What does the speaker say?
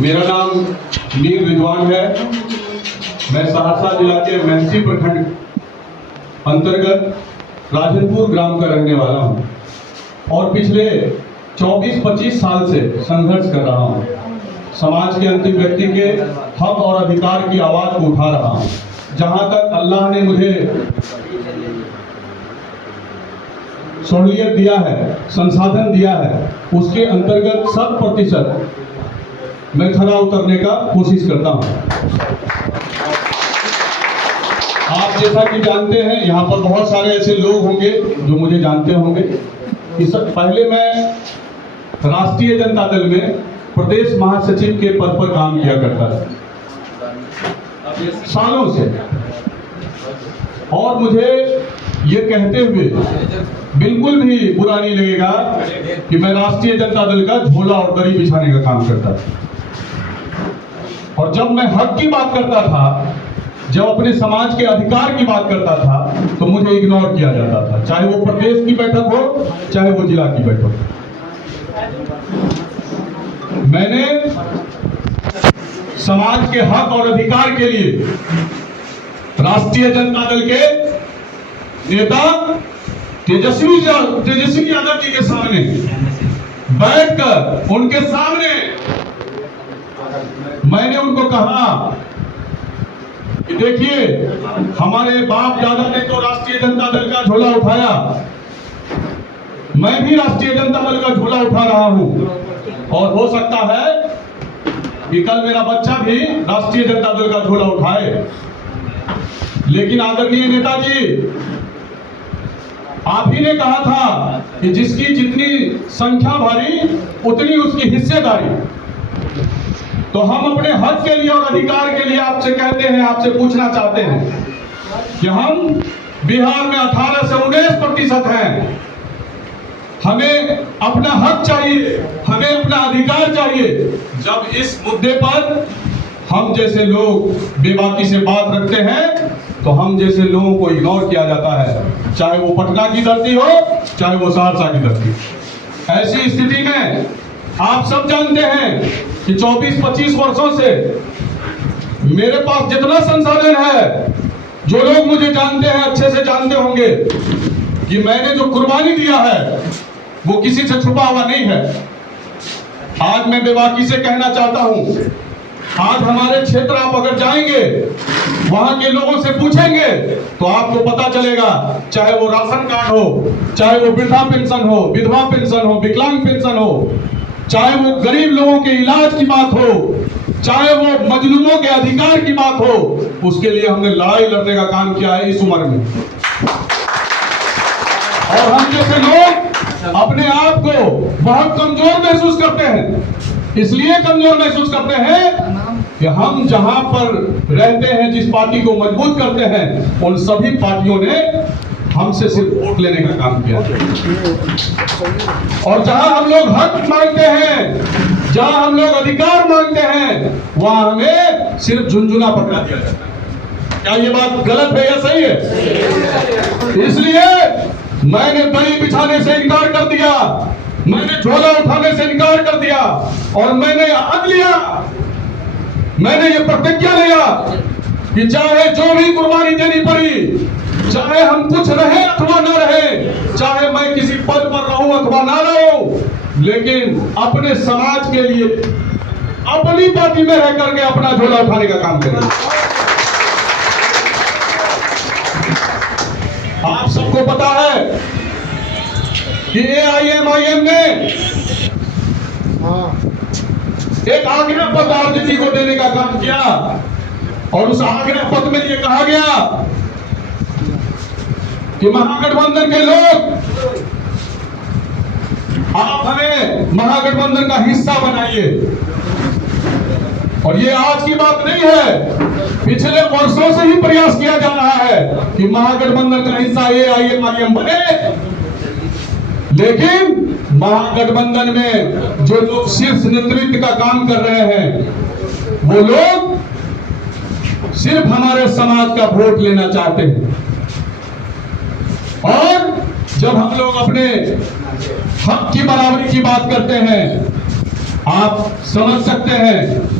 मेरा नाम मीर रिजवान है। मैं सहरसा जिला के महसी प्रखंड अंतर्गत राजनपुर ग्राम का रहने वाला हूँ और पिछले 24-25 साल से संघर्ष कर रहा हूँ। समाज के अंतिम व्यक्ति के हक और अधिकार की आवाज को उठा रहा हूँ। जहाँ तक अल्लाह ने मुझे सहूलियत दिया है, संसाधन दिया है, उसके अंतर्गत 100% मैं खरा उतरने का कोशिश करता हूँ। आप जैसा कि जानते हैं, यहाँ पर बहुत सारे ऐसे लोग होंगे जो मुझे जानते होंगे। पहले मैं राष्ट्रीय जनता दल में प्रदेश महासचिव के पद पर काम किया करता था सालों से, और मुझे ये कहते हुए बिल्कुल भी बुरा नहीं लगेगा कि मैं राष्ट्रीय जनता दल का झोला और दरी बिछाने का काम करता था। और जब मैं हक की बात करता था, जब अपने समाज के अधिकार की बात करता था, तो मुझे इग्नोर किया जाता था, चाहे वो प्रदेश की बैठक हो, चाहे वो जिला की बैठक हो। मैंने समाज के हक और अधिकार के लिए राष्ट्रीय जनता दल के नेता तेजस्वी यादव जी के सामने बैठकर उनके सामने मैंने उनको कहा कि देखिए, हमारे बाप दादा ने तो राष्ट्रीय जनता दल का झोला उठाया, मैं भी राष्ट्रीय जनता दल का झोला उठा रहा हूं, और हो सकता है कि कल मेरा बच्चा भी राष्ट्रीय जनता दल का झोला उठाए। लेकिन आदरणीय नेताजी, आप ही ने कहा था कि जिसकी जितनी संख्या भारी उतनी उसकी हिस्सेदारी। तो हम अपने हक के लिए और अधिकार के लिए आपसे कहते हैं, आपसे पूछना चाहते हैं कि हम बिहार में 18 से 19% हैं। हमें अपना हक चाहिए, हमें अपना अधिकार चाहिए। जब इस मुद्दे पर हम जैसे लोग बेबाकी से बात रखते हैं, तो हम जैसे लोगों को इग्नोर किया जाता है, चाहे वो पटना की धरती हो, चाहे वो सहरसा की धरती। ऐसी स्थिति में आप सब जानते हैं कि 24-25 वर्षों से मेरे पास जितना संसाधन है, जो लोग मुझे जानते हैं अच्छे से जानते होंगे कि मैंने जो कुर्बानी दिया है वो किसी से छुपा हुआ नहीं है। आज मैं बेबाकी से कहना चाहता हूं, आज हमारे क्षेत्र आप अगर जाएंगे, वहां के लोगों से पूछेंगे, तो आपको पता चलेगा, चाहे वो राशन कार्ड हो, चाहे वो वृद्धा पेंशन हो, विधवा पेंशन हो, विकलांग पेंशन हो, चाहे वो गरीब लोगों के इलाज की बात हो, चाहे वो मजलूमों के अधिकार की बात हो, उसके लिए हमने लड़ाई लड़ने का काम किया है इस उम्र में। और हम जैसे लोग अपने आप को बहुत कमजोर महसूस करते हैं। इसलिए कमजोर महसूस करते हैं कि हम जहां पर रहते हैं, जिस पार्टी को मजबूत करते हैं, उन सभी पार्टियों ने हमसे सिर्फ वोट लेने का काम किया। और जहां हम लोग हक मांगते हैं, जहां हम लोग अधिकार मांगते हैं, वहां हमें सिर्फ झुनझुना पकड़ा दिया जाता है। क्या ये बात गलत है या सही है? इसलिए मैंने दरी बिछाने से इनकार कर दिया, मैंने झोला उठाने से इनकार कर दिया, और मैंने अहद लिया, मैंने ये प्रतिज्ञा लिया कि चाहे जो भी कुर्बानी देनी पड़ी, चाहे हम कुछ रहे अथवा न रहे, चाहे मैं किसी पद पर रहूं अथवा ना रहूं, लेकिन अपने समाज के लिए अपनी पार्टी में रह करके अपना झोला उठाने का काम करेंगे। आप सबको पता है कि AIMIM ने एक आग्रह पत्र आरजेडी को देने का काम किया, और उस आग्रह पत्र में यह कहा गया कि महागठबंधन के लोग, आप हमें महागठबंधन का हिस्सा बनाइए। और ये आज की बात नहीं है, पिछले वर्षों से ही प्रयास किया जा रहा है कि महागठबंधन का हिस्सा AIMIM बने। लेकिन महागठबंधन में जो लोग शीर्ष नेतृत्व का काम कर रहे हैं, वो लोग सिर्फ हमारे समाज का वोट लेना चाहते हैं। और जब हम लोग अपने हक की बराबरी की बात करते हैं, आप समझ सकते हैं